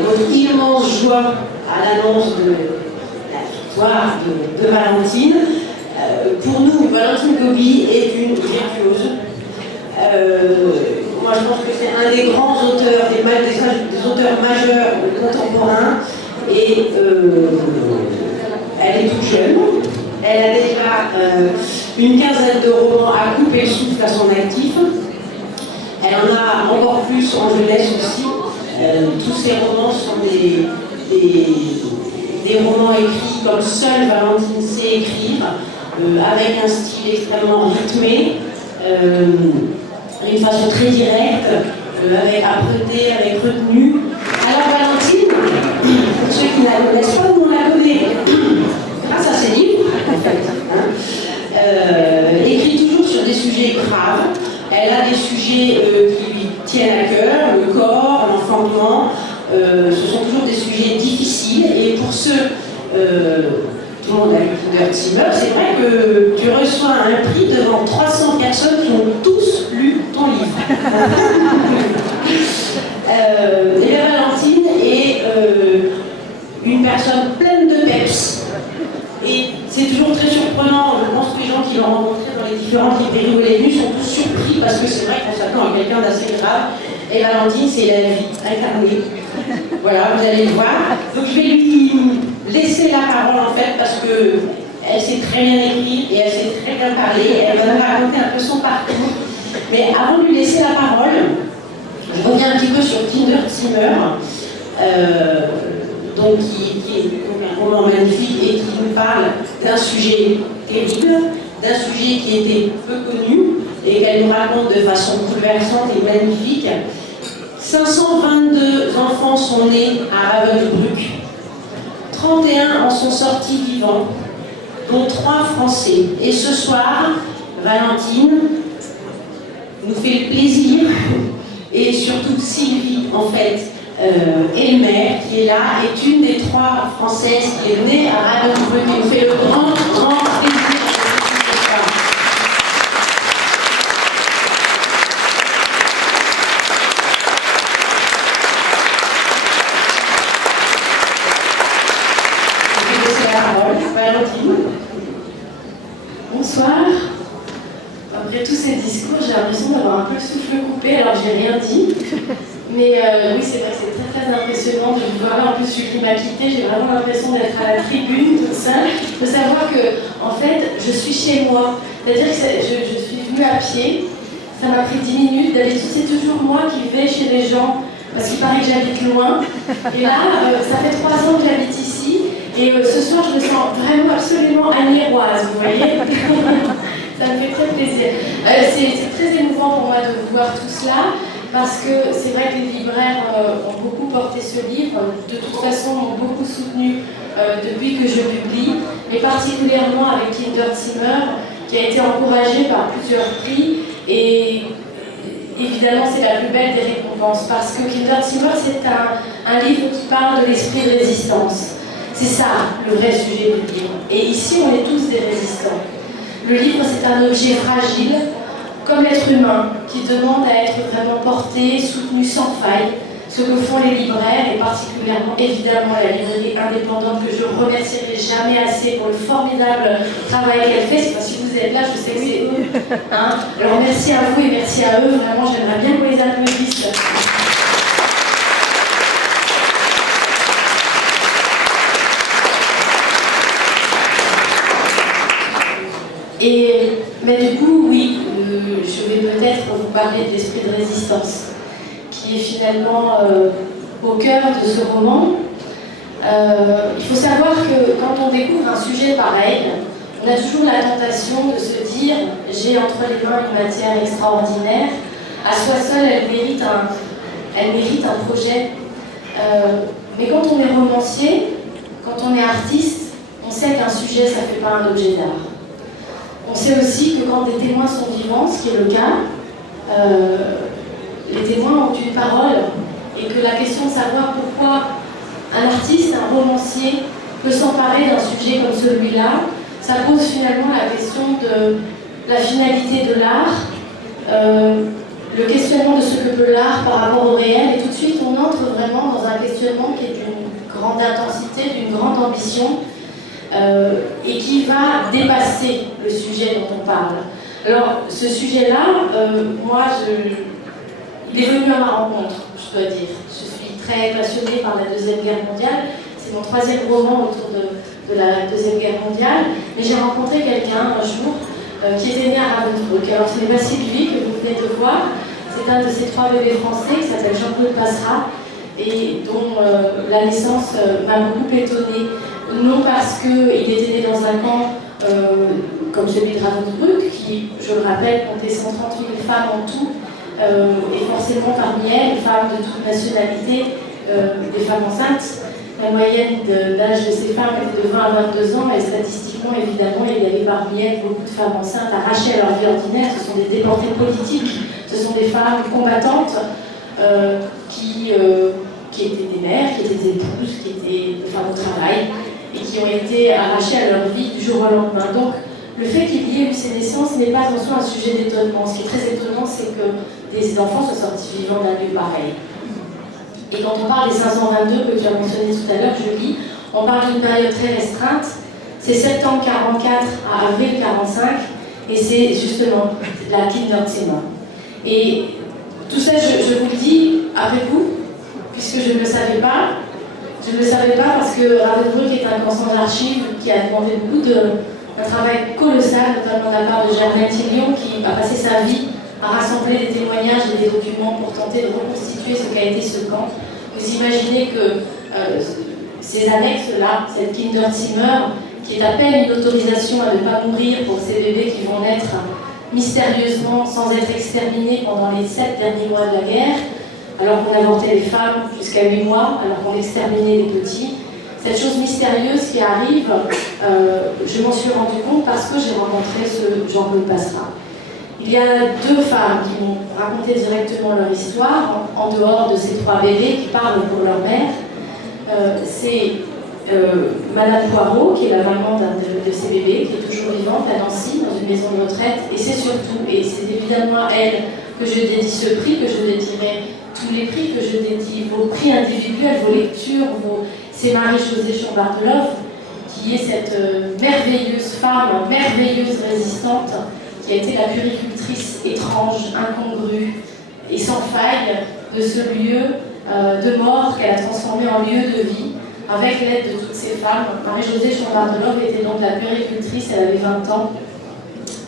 Donc, immense joie à l'annonce de la victoire de Valentine. Pour nous, Valentine Gobi est une virtuose. Moi, je pense que c'est un des grands auteurs, des auteurs majeurs contemporains. Et elle est toute jeune. Elle a déjà une quinzaine de romans à couper le souffle à son actif. Elle en a encore plus en jeunesse aussi. Tous ces romans sont des romans écrits comme seule Valentine sait écrire, avec un style extrêmement rythmé, d'une façon très directe, avec âpreté, avec retenue. Alors Valentine, pour ceux qui ne la connaissent pas, nous on la connaît grâce à ses livres, écrit toujours sur des sujets graves. Elle a des sujets qui lui tiennent à cœur, le corps, l'enfantement. Ce sont toujours des sujets difficiles. Et pour ceux, tout le monde a lu Kinderzimmer, c'est vrai que tu reçois un prix devant 300 personnes qui ont tous lu ton livre. Et Valentine est une personne pleine de peps. Et c'est toujours très surprenant, je pense que les gens qui l'ont rencontré dans les différentes librairies où elle est venue sont tous surpris parce que c'est vrai qu'on s'attend à quelqu'un d'assez grave. Et Valentine, c'est la vie incarnée. Voilà, vous allez le voir. Donc je vais lui laisser la parole en fait parce qu'elle sait très bien écrire et elle sait très bien parler. Elle va nous raconter un peu son parcours. Mais avant de lui laisser la parole, je reviens un petit peu sur Kinderzimmer. Donc qui est un roman magnifique et qui nous parle d'un sujet terrible, d'un sujet qui était peu connu et qu'elle nous raconte de façon bouleversante et magnifique. 522 enfants sont nés à Ravensbrück, 31 en sont sortis vivants, dont 3 Français. Et ce soir, Valentine nous fait le plaisir, et surtout Sylvie en fait, Elmer, qui est là, est une des 3 Françaises qui est née à Ravensbrück et nous fait le grand plaisir. Je vais laisser la parole. Valentine. Bonsoir. Après tous ces discours, j'ai l'impression d'avoir un peu le souffle coupé alors que j'ai rien dit. Mais oui, c'est vrai que c'est très impressionnant de vous voir là. En plus, je suis climatité, j'ai vraiment l'impression d'être à la tribune, toute seule. Il faut savoir que, en fait, je suis chez moi. C'est-à-dire que je suis venue à pied. Ça m'a pris 10 minutes. D'habitude, c'est toujours moi qui vais chez les gens parce qu'il paraît que j'habite loin. Et là, ça fait 3 ans que j'habite ici. Et ce soir, je me sens vraiment absolument anieroise, vous voyez. Ça me fait très plaisir. C'est très émouvant pour moi de voir tout cela. Parce que c'est vrai que les libraires ont beaucoup porté ce livre, de toute façon m'ont beaucoup soutenu depuis que je publie, mais particulièrement avec Kinderzimmer, qui a été encouragé par plusieurs prix, et évidemment c'est la plus belle des récompenses, parce que Kinderzimmer c'est un livre qui parle de l'esprit de résistance. C'est ça le vrai sujet du livre. Et ici on est tous des résistants. Le livre c'est un objet fragile, comme l'être humain, qui demande à être vraiment porté, soutenu sans faille, ce que font les libraires, et particulièrement évidemment la librairie indépendante, que je ne remercierai jamais assez pour le formidable travail qu'elle fait. C'est parce que si vous êtes là, je sais que c'est eux. Hein. Alors merci à vous et merci à eux, vraiment j'aimerais bien qu'on les applaudisse. Mais du coup, oui, je vais peut-être vous parler de l'esprit de résistance, qui est finalement au cœur de ce roman. Il faut savoir que quand on découvre un sujet pareil, on a toujours la tentation de se dire « j'ai entre les mains une matière extraordinaire, à soi seule elle mérite un projet ». Mais quand on est romancier, quand on est artiste, on sait qu'un sujet, ça ne fait pas un objet d'art. On sait aussi que quand des témoins sont vivants, ce qui est le cas, les témoins ont une parole, et que la question de savoir pourquoi un artiste, un romancier peut s'emparer d'un sujet comme celui-là, ça pose finalement la question de la finalité de l'art, le questionnement de ce que peut l'art par rapport au réel, et tout de suite on entre vraiment dans un questionnement qui est d'une grande intensité, d'une grande ambition, et qui va dépasser le sujet dont on parle. Alors ce sujet-là, il est venu à ma rencontre, je dois dire. Je suis très passionnée par la Deuxième Guerre mondiale, c'est mon 3e roman autour de la Deuxième Guerre mondiale, mais j'ai rencontré quelqu'un un jour qui était né à Ravensbrück. Alors ce n'est pas Sylvie que vous venez de voir, c'est un de ces 3 bébés français qui s'appelle Jean-Claude Passera et dont la naissance m'a beaucoup étonnée. Non parce qu'il était né dans un camp comme celui de Ravensbrück, qui, je le rappelle, comptait 130 000 femmes en tout, et forcément parmi elles, femmes de toute nationalité, des femmes enceintes. La moyenne d'âge de ces femmes était de 20 à 22 ans, et statistiquement, évidemment, il y avait parmi elles beaucoup de femmes enceintes arrachées à leur vie ordinaire. Ce sont des déportées politiques, ce sont des femmes combattantes qui étaient des mères, qui étaient des épouses, qui étaient des femmes au travail, et qui ont été arrachées à leur vie du jour au lendemain. Donc, le fait qu'il y ait eu ces naissances n'est pas en soi un sujet d'étonnement. Ce qui est très étonnant, c'est que des enfants soient sortis vivants d'un lieu pareil. Et quand on parle des 522 que tu as mentionné tout à l'heure, je lis, on parle d'une période très restreinte. C'est septembre 44 à avril 45, et c'est justement la Kinderzimmer. Et tout ça, je vous le dis après coup, puisque je ne le savais pas. Je ne le savais pas parce que Ravensbrück est un camp sans archives qui a demandé un travail colossal, notamment de la part de Germaine Tillion, qui a passé sa vie à rassembler des témoignages et des documents pour tenter de reconstituer ce qu'a été ce camp. Vous imaginez que ces annexes-là, cette Kinderzimmer, qui est à peine une autorisation à ne pas mourir pour ces bébés qui vont naître mystérieusement sans être exterminés pendant les 7 derniers mois de la guerre, alors qu'on avortait les femmes jusqu'à 8 mois, alors qu'on exterminait les petits. Cette chose mystérieuse qui arrive, je m'en suis rendu compte parce que j'ai rencontré ce Jean-Claude Passera. Il y a 2 femmes qui m'ont raconté directement leur histoire, en dehors de ces 3 bébés qui parlent pour leur mère. C'est Madame Poirot, qui est la maman d'un de ces bébés, qui est toujours vivante à Nancy, dans une maison de retraite. Et c'est surtout, et c'est évidemment à elle que je dédie ce prix, que je dédierai tous les prix, que je dédie vos prix individuels, vos lectures, c'est Marie-Josée Chambardelov, qui est cette merveilleuse femme, merveilleuse résistante, qui a été la puricultrice étrange, incongrue et sans faille de ce lieu de mort qu'elle a transformé en lieu de vie, avec l'aide de toutes ces femmes. Marie-Josée Chambardelov était donc la puricultrice, elle avait 20 ans.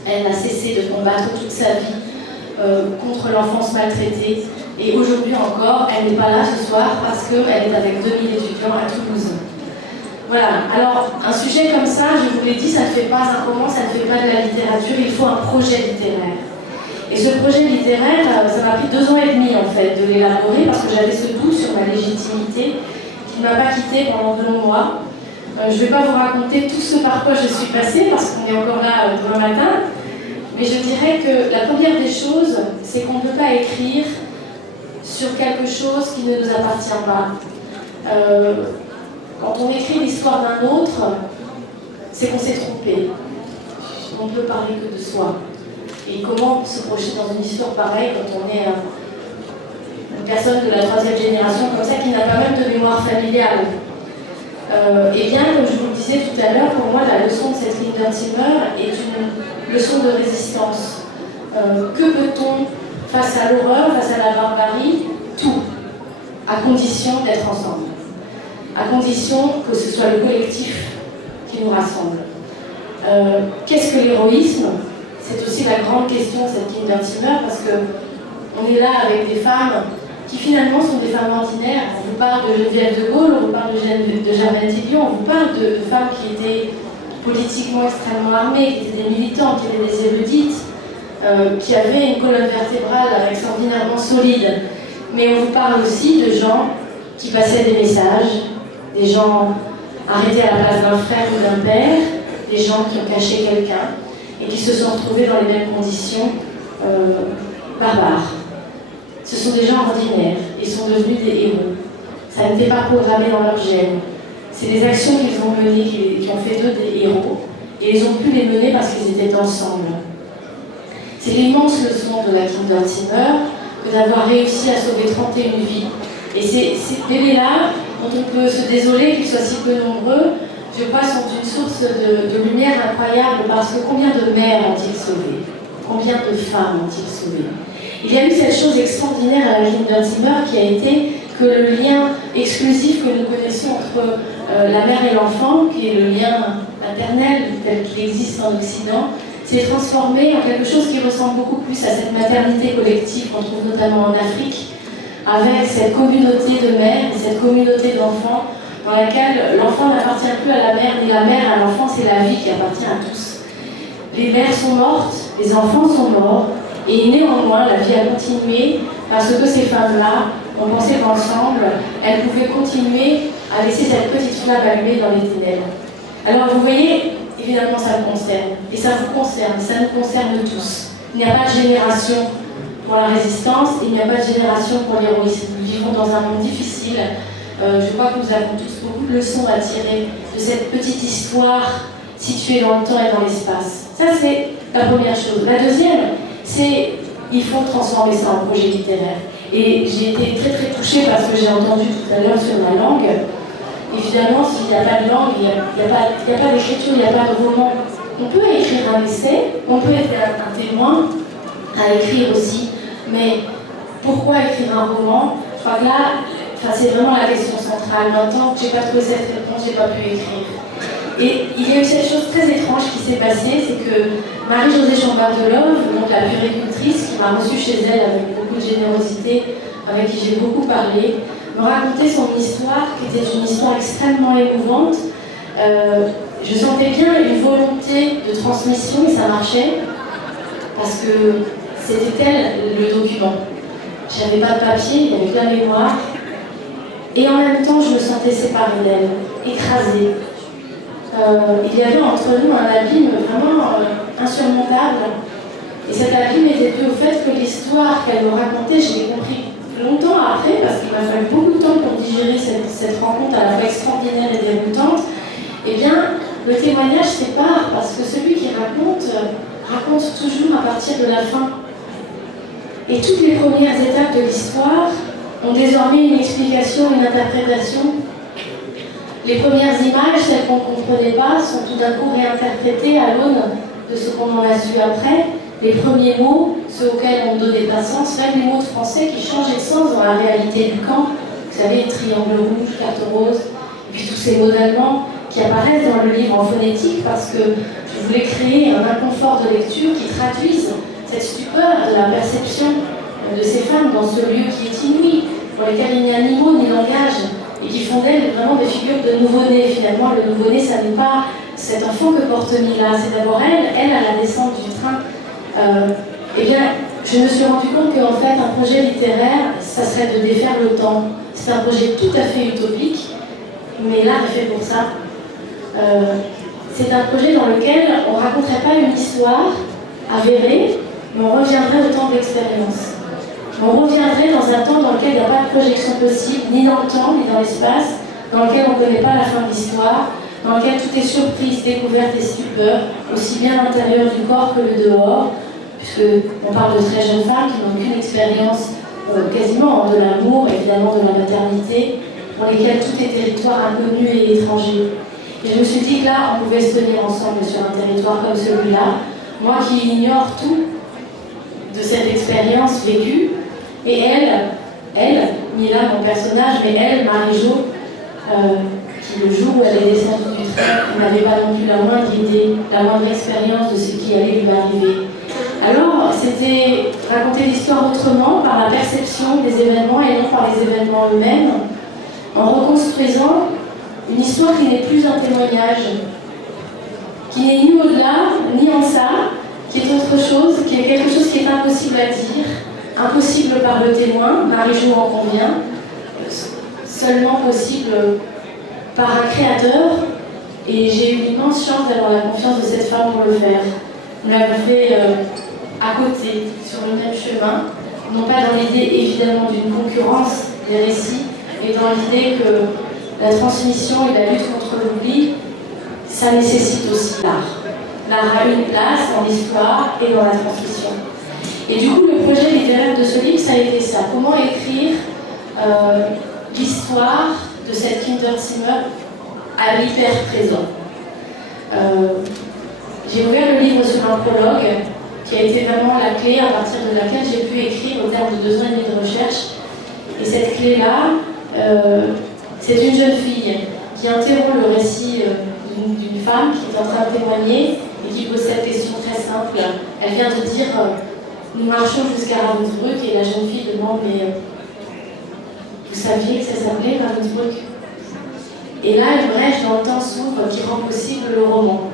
Elle n'a cessé de combattre toute sa vie contre l'enfance maltraitée. Et aujourd'hui encore, elle n'est pas là ce soir parce qu'elle est avec 2000 étudiants à Toulouse. Voilà, alors un sujet comme ça, je vous l'ai dit, ça ne fait pas un roman, ça ne fait pas de la littérature, il faut un projet littéraire. Et ce projet littéraire, ça m'a pris 2 ans et demi en fait de l'élaborer parce que j'avais ce doute sur ma légitimité qui ne m'a pas quittée pendant 2 longs mois. Je ne vais pas vous raconter tout ce par quoi je suis passée parce qu'on est encore là demain matin, mais je dirais que la première des choses, c'est qu'on ne peut pas écrire sur quelque chose qui ne nous appartient pas. Quand on écrit l'histoire d'un autre, c'est qu'on s'est trompé. On ne peut parler que de soi. Et comment se projeter dans une histoire pareille quand on est une personne de la 3e génération comme ça qui n'a pas même de mémoire familiale. Et bien, comme je vous le disais tout à l'heure, pour moi, la leçon de cette Kinderzimmer est une leçon de résistance. Que peut-on face à l'horreur, face à la barbarie? Tout, à condition d'être ensemble. À condition que ce soit le collectif qui nous rassemble. Qu'est-ce que l'héroïsme? C'est aussi la grande question de cette Kinderzimmer, parce qu'on est là avec des femmes qui finalement sont des femmes ordinaires. On vous parle de Geneviève de Gaulle, on vous parle de Germaine Tillion, on vous parle de femmes qui étaient politiquement extrêmement armées, qui étaient des militantes, qui étaient des érudites, qui avaient une colonne vertébrale extraordinairement solide. Mais on vous parle aussi de gens qui passaient des messages, des gens arrêtés à la place d'un frère ou d'un père, des gens qui ont caché quelqu'un et qui se sont retrouvés dans les mêmes conditions barbares. Ce sont des gens ordinaires, ils sont devenus des héros. Ça n'était pas programmé dans leur gène. C'est des actions qu'ils ont menées qui ont fait d'eux des héros, et ils ont pu les mener parce qu'ils étaient ensemble. C'est l'immense leçon de la Kinderzimmer. que d'avoir réussi à sauver 31 vies. Et ces bébés-là, dont on peut se désoler qu'ils soient si peu nombreux, je crois, sont une source de lumière incroyable, parce que combien de mères ont-ils sauvés? Combien de femmes ont-ils sauvés? Il y a eu cette chose extraordinaire à la Kinderziehmer qui a été que le lien exclusif que nous connaissons entre la mère et l'enfant, qui est le lien maternel tel qu'il existe en Occident, s'est transformé en quelque chose qui ressemble beaucoup plus à cette maternité collective qu'on trouve notamment en Afrique, avec cette communauté de mères et cette communauté d'enfants dans laquelle l'enfant n'appartient plus à la mère, ni la mère à l'enfant, c'est la vie qui appartient à tous. Les mères sont mortes, les enfants sont morts, et néanmoins la vie a continué parce que ces femmes-là ont pensé qu'ensemble, elles pouvaient continuer à laisser cette petite flamme allumée dans les ténèbres. Alors vous voyez, évidemment ça me concerne, et ça vous concerne, ça nous concerne tous. Il n'y a pas de génération pour la résistance, il n'y a pas de génération pour l'héroïsme. Nous vivons dans un monde difficile. Je crois que nous avons tous beaucoup de leçons à tirer de cette petite histoire située dans le temps et dans l'espace. Ça, c'est la première chose. La deuxième, c'est il faut transformer ça en projet littéraire. Et j'ai été très très touchée parce que j'ai entendu tout à l'heure sur la langue. Évidemment, s'il n'y a pas de langue, il n'y a pas d'écriture, il n'y a pas de roman. On peut écrire un essai, on peut être un témoin à écrire aussi, mais pourquoi écrire un roman? Je crois que là, c'est vraiment la question centrale. Maintenant que je n'ai pas trouvé cette réponse, je n'ai pas pu écrire. Et il y a eu cette chose très étrange qui s'est passée, c'est que Marie-Josée Chambard-Delove, donc la puéricultrice qui m'a reçue chez elle avec beaucoup de générosité, avec qui j'ai beaucoup parlé, me racontait son histoire, qui était une histoire extrêmement émouvante. Je sentais bien une volonté de transmission, et ça marchait, parce que c'était elle le document. J'avais pas de papier, il n'y avait que la mémoire. Et en même temps, je me sentais séparée d'elle, écrasée. Il y avait entre nous un abîme vraiment insurmontable. Et cet abîme était dû au fait que l'histoire qu'elle me racontait, je l'ai compris longtemps après, parce qu'il m'a fallu beaucoup de temps pour digérer cette rencontre à la fois extraordinaire et déroutante. Eh bien, le témoignage sépare, parce que celui qui raconte toujours à partir de la fin. Et toutes les premières étapes de l'histoire ont désormais une explication, une interprétation. Les premières images, celles qu'on ne comprenait pas, sont tout d'un coup réinterprétées à l'aune de ce qu'on en a su après. Les premiers mots, ceux auxquels on ne donnait pas sens, même les mots de français qui changeaient de sens dans la réalité du camp. Vous savez, triangle rouge, carte rose, et puis tous ces mots d'allemand qui apparaissent dans le livre en phonétique parce que je voulais créer un inconfort de lecture qui traduise cette stupeur de la perception de ces femmes dans ce lieu qui est inouï, pour lesquels il n'y a ni mots ni langage, et qui font d'elles vraiment des figures de nouveau-né. Finalement, le nouveau-né, ça n'est pas cet enfant que porte Mila, c'est d'abord elle à la descente du train. Eh bien, je me suis rendu compte qu'en fait, un projet littéraire, ça serait de défaire le temps. C'est un projet tout à fait utopique, mais l'art est fait pour ça. C'est un projet dans lequel on ne raconterait pas une histoire avérée, mais on reviendrait au temps de l'expérience. On reviendrait dans un temps dans lequel il n'y a pas de projection possible, ni dans le temps, ni dans l'espace, dans lequel on ne connaît pas la fin de l'histoire, dans lequel tout est surprise, découverte et stupeur, aussi bien à l'intérieur du corps que le dehors, puisqu'on parle de très jeunes femmes qui n'ont aucune expérience quasiment de l'amour, évidemment de la maternité, pour lesquelles tout est territoire inconnu et étranger. Et je me suis dit que là, on pouvait se tenir ensemble sur un territoire comme celui-là, moi qui ignore tout de cette expérience vécue, et elle, Mila, mon personnage, mais elle, Marie-Jo, qui le jour où elle est descendue du train, n'avait pas non plus la moindre idée, la moindre expérience de ce qui allait lui arriver. Alors, c'était raconter l'histoire autrement, par la perception des événements et non par les événements eux-mêmes, en reconstruisant une histoire qui n'est plus un témoignage, qui n'est ni au-delà, ni en ça, qui est autre chose, qui est quelque chose qui est impossible à dire, impossible par le témoin, Marie-Jo en convient, seulement possible par un créateur, et j'ai eu l'immense chance d'avoir la confiance de cette femme pour le faire. On l'avait fait à côté, sur le même chemin, non pas dans l'idée évidemment d'une concurrence des récits, mais dans l'idée que la transmission et la lutte contre l'oubli, ça nécessite aussi l'art. L'art a une place dans l'histoire et dans la transmission. Et du coup, le projet littéraire de ce livre, ça a été ça. Comment écrire l'histoire de cette Kinderzimmer à l'hyper-présent. J'ai ouvert le livre sur un prologue qui a été vraiment la clé à partir de laquelle j'ai pu écrire au terme de 2 ans et demi de recherche. Et cette clé-là, c'est une jeune fille qui interrompt le récit d'une femme qui est en train de témoigner et qui pose cette question très simple. Elle vient de dire nous marchons jusqu'à Ravensbrück et la jeune fille demande mais vous saviez que ça s'appelait Ravensbrück? Et là, une brèche dans le temps s'ouvre qui rend possible le roman.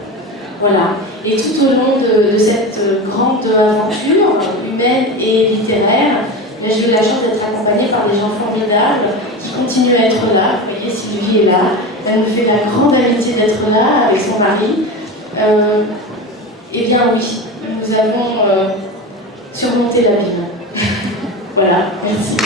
Voilà. Et tout au long de cette grande aventure humaine et littéraire, j'ai eu la chance d'être accompagnée par des gens formidables qui continuent à être là. Vous voyez, Sylvie est là. Elle me fait la grande amitié d'être là avec son mari. Eh bien oui, nous avons surmonté l'abîme. Voilà, merci.